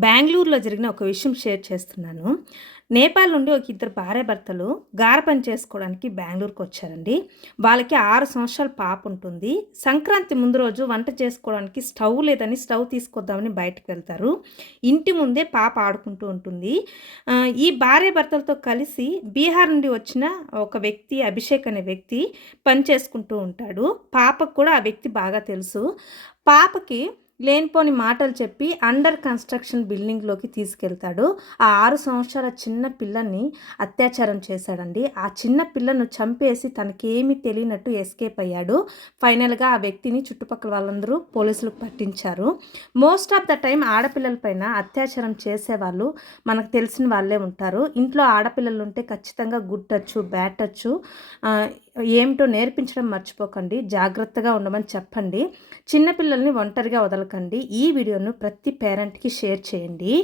బెంగుళూరులో జరిగిన ఒక విషయం షేర్ చేస్తున్నాను. నేపాల్ నుండి ఒక ఇద్దరు భార్యాభర్తలు గార పని చేసుకోవడానికి బెంగుళూరుకొచ్చారండి. వాళ్ళకి 6 సంవత్సరాల పాప ఉంటుంది. సంక్రాంతి ముందు రోజు వంట చేసుకోవడానికి స్టవ్ లేదని స్టవ్ తీసుకొద్దామని బయటకు వెళ్తారు. ఇంటి ముందే పాప ఆడుకుంటూ ఉంటుంది. ఈ భార్యాభర్తలతో కలిసి బీహార్ నుండి వచ్చిన ఒక వ్యక్తి అభిషేక్ అనే వ్యక్తి పని చేసుకుంటూ ఉంటాడు. పాపకు కూడా ఆ వ్యక్తి బాగా తెలుసు. పాపకి లేనిపోని మాటలు చెప్పి అండర్ కన్‌స్ట్రక్షన్ బిల్డింగ్‌లోకి తీసుకెళ్తాడు. ఆ 6 సంవత్సరాల చిన్న పిల్లని అత్యాచారం చేశాడండి. ఆ చిన్న పిల్లను చంపేసి తనకేమీ తెలియనట్టు ఎస్కేప్ అయ్యాడు. ఫైనల్‌గా ఆ వ్యక్తిని చుట్టుపక్కల వాళ్ళందరూ పోలీసులకు పట్టించారు. మోస్ట్ ఆఫ్ ద టైమ్ ఆడపిల్లల పైన అత్యాచారం చేసేవాళ్ళు మనకు తెలిసిన వాళ్ళే ఉంటారు. ఇంట్లో ఆడపిల్లలుంటే ఖచ్చితంగా గుడ్ టచ్, బ్యాడ్ టచ్ ఏమిటో నేర్పించడం మర్చిపోకండి. జాగ్రత్తగా ఉండమని చెప్పండి. చిన్న పిల్లల్ని ఒంటరిగా వదలకండి. ఈ వీడియోను ప్రతి పేరెంట్‌కి షేర్ చేయండి.